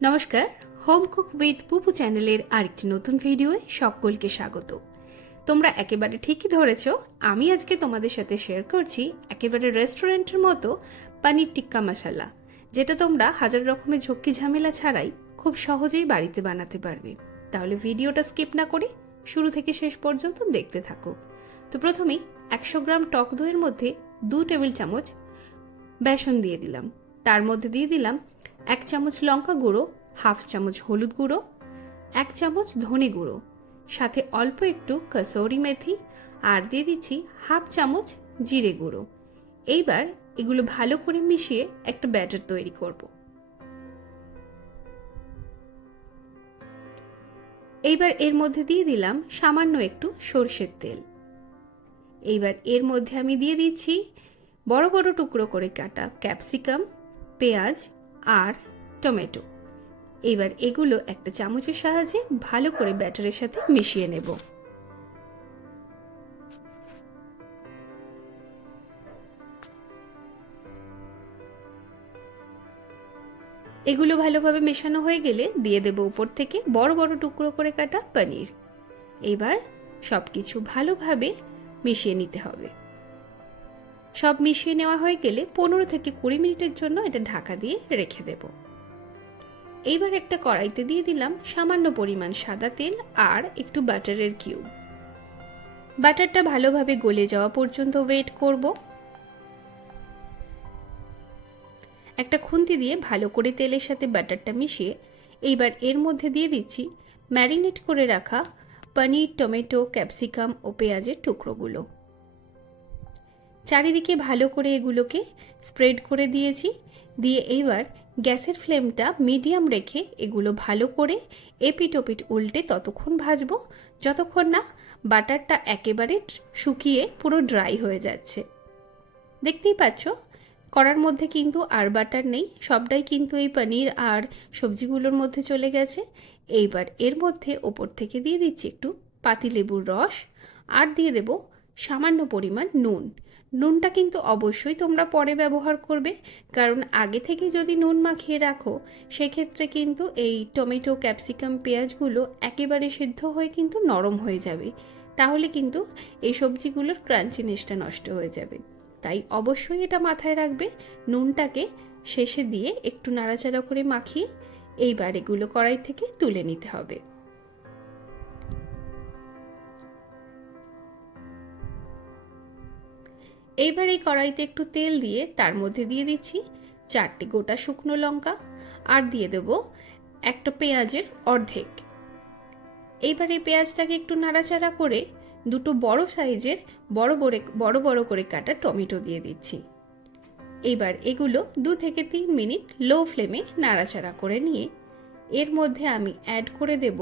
নমস্কার, home cook with পুপু চ্যানেলের আরেকটি নতুন ভিডিওয়ে সকলকে স্বাগত। তোমরা একেবারে ঠিকই ধরেছ, আমি আজকে তোমাদের সাথে শেয়ার করছি একেবারে রেস্টুরেন্টের মতো পানির টিক্কা মশালা, যেটা তোমরা হাজার রকমের ঝক্কি ঝামেলা ছাড়াই খুব সহজেই বাড়িতে বানাতে পারবে। তাহলে ভিডিওটা স্কিপ না করে শুরু থেকে শেষ পর্যন্ত দেখতে থাকো। তো প্রথমেই 100 গ্রাম টক দইয়ের মধ্যে 2 টেবিল চামচ বেসন দিয়ে দিলাম। তার মধ্যে দিয়ে দিলাম 1 চামচ লঙ্কা গুঁড়ো, হাফ চামচ হলুদ গুঁড়ো, 1 চামচ ধনে গুঁড়ো, সাথে অল্প একটু কসৌরি মেথি, আর দিয়ে দিচ্ছি হাফ চামচ জিরে গুঁড়ো। এইবার এগুলো ভালো করে মিশিয়ে একটা ব্যাটার তৈরি করব। এইবার এর মধ্যে দিয়ে দিলাম সামান্য একটু সরষের তেল। এইবার এর মধ্যে আমি দিয়ে দিচ্ছি বড় বড় টুকরো করে কাটা ক্যাপসিকাম, পেঁয়াজ আর টমেটো। এবার এগুলো একটা চামচের সাহায্যে ভালো করে ব্যাটারের সাথে মিশিয়ে নেব। এগুলো ভালোভাবে মেশানো হয়ে গেলে দিয়ে দেব উপর থেকে বড় বড় টুকরো করে কাটা পনির। এবার সব কিছু ভালোভাবে মিশিয়ে নিতে হবে। সব মিশিয়ে নেওয়া হয়ে গেলে 15 থেকে 20 মিনিটের জন্য এটা ঢাকা দিয়ে রেখে দেব। এইবার একটা কড়াইতে দিয়ে দিলাম সামান্য পরিমাণ সাদা তেল আর একটু বাটারের কিউব। বাটারটা ভালোভাবে গলে যাওয়া পর্যন্ত ওয়েট করব। একটা খুন্তি দিয়ে ভালো করে তেলের সাথে বাটারটা মিশিয়ে এইবার এর মধ্যে দিয়ে দিচ্ছি ম্যারিনেট করে রাখা পনির, টমেটো, ক্যাপসিকাম ও পেঁয়াজের টুকরোগুলো। চারিদিকে ভালো করে এগুলোকে স্প্রেড করে দিয়েছি। দিয়ে এইবার গ্যাসের ফ্লেমটা মিডিয়াম রেখে এগুলো ভালো করে এপিট ওপিট উল্টে ততক্ষণ ভাজবো যতক্ষণ না বাটারটা একেবারে শুকিয়ে পুরো ড্রাই হয়ে যাচ্ছে। দেখতেই পাচ্ছ কড়ার মধ্যে কিন্তু আর বাটার নেই, সবটাই কিন্তু এই পনির আর সবজিগুলোর মধ্যে চলে গেছে। এইবার এর মধ্যে ওপর থেকে দিয়ে দিচ্ছি একটু পাতিলেবুর রস, আর দিয়ে দেব সামান্য পরিমাণ নুন। নুনটা কিন্তু অবশ্যই তোমরা পরে ব্যবহার করবে, কারণ আগে থেকে যদি নুন মাখিয়ে রাখো সেক্ষেত্রে কিন্তু এই টমেটো, ক্যাপসিকাম, পেঁয়াজগুলো একেবারে সিদ্ধ হয়ে কিন্তু নরম হয়ে যাবে, তাহলে কিন্তু এই সবজিগুলোর ক্রাঞ্চিনেসটা নষ্ট হয়ে যাবে। তাই অবশ্যই এটা মাথায় রাখবে। নুনটাকে শেষে দিয়ে একটু নাড়াচাড়া করে মাখিয়ে এইবার এগুলো কড়াই থেকে তুলে নিতে হবে। এইবার এই কড়াইতে একটু তেল দিয়ে তার মধ্যে দিয়ে দিচ্ছি 4টি গোটা শুকনো লঙ্কা, আর দিয়ে দেব একটা পেঁয়াজের অর্ধেক। এইবার এই পেঁয়াজটাকে একটু নাড়াচাড়া করে দুটো বড় সাইজের বড় বড় করে কাটা টমেটো দিয়ে দিচ্ছি। এইবার এগুলো 2 থেকে 3 মিনিট লো ফ্লেমে নাড়াচাড়া করে নিয়ে এর মধ্যে আমি অ্যাড করে দেব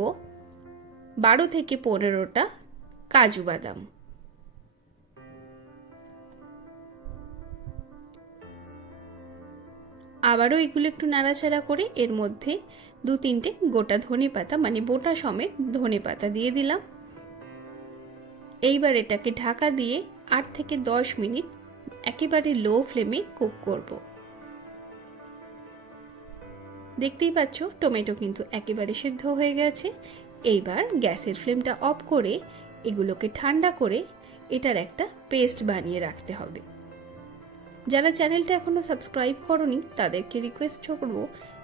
12 থেকে 15টা কাজু বাদাম। আবারও এগুলো একটু নাড়াচাড়া করে এর মধ্যে 2-3টে গোটা ধনে পাতা মানে বোটা সমেত ধনে পাতা দিয়ে দিলাম। এইবার এটাকে ঢাকা দিয়ে 8 থেকে 10 মিনিট একেবারে লো ফ্লেমে কুক করব। দেখতেই পাচ্ছ টমেটো কিন্তু একেবারে সিদ্ধ হয়ে গেছে। এইবার গ্যাসের ফ্লেমটা অফ করে এগুলোকে ঠান্ডা করে এটার একটা পেস্ট বানিয়ে রাখতে হবে। যারা চ্যানেলটা এখনো সাবস্ক্রাইব করনি তাদেরকে রিকোয়েস্ট করব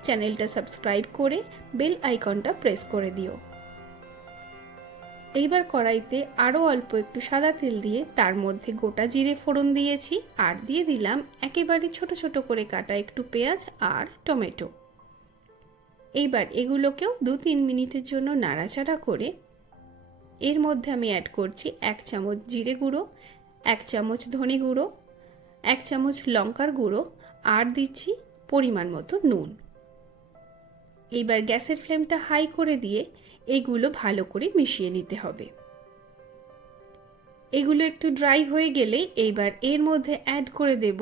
চ্যানেলটা সাবস্ক্রাইব করে বেল আইকনটা প্রেস করে দিও। এইবার কড়াইতে আরও অল্প একটু সাদা তেল দিয়ে তার মধ্যে গোটা জিরে ফোড়ন দিয়েছি, আর দিয়ে দিলাম একেবারে ছোট ছোট করে কাটা একটু পেঁয়াজ আর টমেটো। এইবার এগুলোকেও 2-3 মিনিটের জন্য নাড়াচাড়া করে এর মধ্যে আমি অ্যাড করছি 1 চামচ জিরে গুঁড়ো, 1 চামচ ধনে গুঁড়ো, 1 চামচ লঙ্কার গুঁড়ো, আর দিচ্ছি পরিমাণ মতো নুন। এইবার গ্যাসের ফ্লেমটা হাই করে দিয়ে এগুলো ভালো করে মিশিয়ে নিতে হবে। এগুলো একটু ড্রাই হয়ে গেলে এইবার এর মধ্যে অ্যাড করে দেব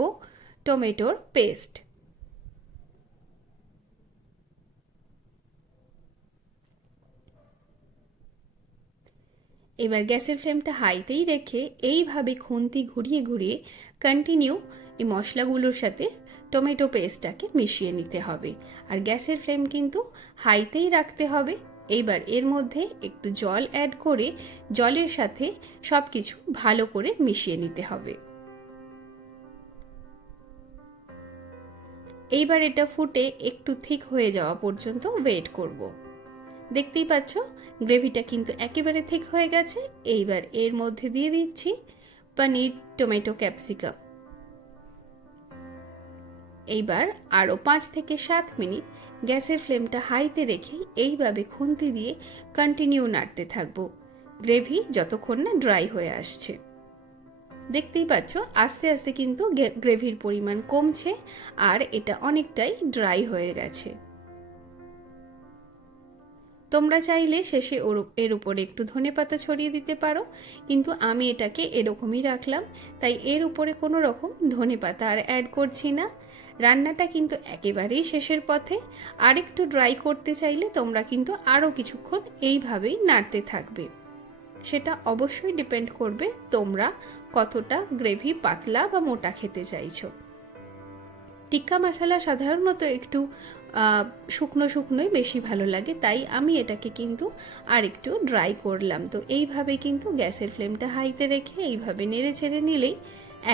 টমেটোর পেস্ট। এবার গ্যাসের ফ্লেমটা হাইতেই রেখে এইভাবে খুন্তি ঘুরিয়ে ঘুরিয়ে কন্টিনিউ এই মশলাগুলোর সাথে টমেটো পেস্টটাকে মিশিয়ে নিতে হবে। আর গ্যাসের ফ্লেম কিন্তু হাইতেই রাখতে হবে। এইবার এর মধ্যে একটু জল অ্যাড করে জলের সাথে সব কিছু ভালো করে মিশিয়ে নিতে হবে। এইবার এটা ফুটে একটু থিক হয়ে যাওয়া পর্যন্ত ওয়েট করব। দেখতেই পাচ্ছ গ্রেভিটা কিন্তু একেবারে থিক হয়ে গেছে। এইবার এর মধ্যে দিয়ে দিচ্ছি পনির টমেটো ক্যাপসিকাম। এইবার আরও 5 থেকে 7 মিনিট গ্যাসের ফ্লেমটা হাইতে রেখে এইভাবে খুন্তি দিয়ে কন্টিনিউ নাড়তে থাকবো, গ্রেভি যতক্ষণ না ড্রাই হয়ে আসছে। দেখতেই পাচ্ছ আস্তে আস্তে কিন্তু গ্রেভির পরিমাণ কমছে আর এটা অনেকটাই ড্রাই হয়ে গেছে। তোমরা চাইলে শেষে এর উপরে একটু ধনেপাতা ছড়িয়ে দিতে পারো, কিন্তু আমি এটাকে এরকমই রাখলাম, তাই এর উপরে কোনো রকম ধনেপাতা আর অ্যাড করছি না। রান্নাটা কিন্তু একেবারেই শেষের পথে। আর একটু ড্রাই করতে চাইলে তোমরা কিন্তু আরও কিছুক্ষণ এইভাবেই নাড়তে থাকবে। সেটা অবশ্যই ডিপেন্ড করবে তোমরা কতটা গ্রেভি পাতলা বা মোটা খেতে চাইছো। টিক্কা মশলা সাধারণত একটু শুকনো শুকনোই বেশি ভালো লাগে, তাই আমি এটাকে কিন্তু আর একটু ড্রাই করলাম। তো এইভাবে কিন্তু গ্যাসের ফ্লেমটা হাইতে রেখে এইভাবে নেড়ে চেড়ে নিলেই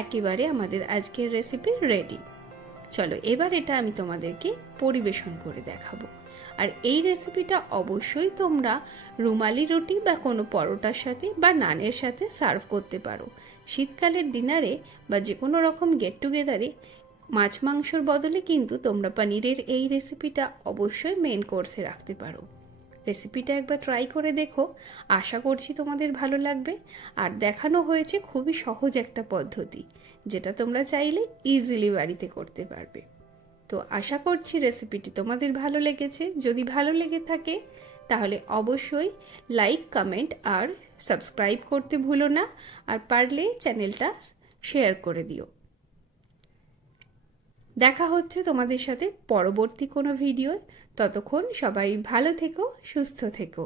একেবারে আমাদের আজকের রেসিপি রেডি। চলো এবার এটা আমি তোমাদেরকে পরিবেশন করে দেখাবো। আর এই রেসিপিটা অবশ্যই তোমরা রুমালি রুটি বা কোনো পরোটার সাথে বা নানের সাথে সার্ভ করতে পারো। শীতকালের ডিনারে বা যে কোনো রকম গেট টুগেদারে মাছ মাংসর বদলে কিন্তু তোমরা পনিরের এই রেসিপিটা অবশ্যই মেন কোর্সে রাখতে পারো। রেসিপিটা একবার ট্রাই করে দেখো, আশা করছি তোমাদের ভালো লাগবে। আর দেখানো হয়েছে খুবই সহজ একটা পদ্ধতি, যেটা তোমরা চাইলে ইজিলি বাড়িতে করতে পারবে। তো আশা করছি রেসিপিটি তোমাদের ভালো লেগেছে। যদি ভালো লেগে থাকে তাহলে অবশ্যই লাইক, কমেন্ট আর সাবস্ক্রাইব করতে ভুলো না। আর পারলে চ্যানেলটা শেয়ার করে দিও। দেখা হচ্ছে তোমাদের সাথে পরবর্তী কোনো ভিডিও। ততক্ষণ সবাই ভালো থেকো, সুস্থ থেকো।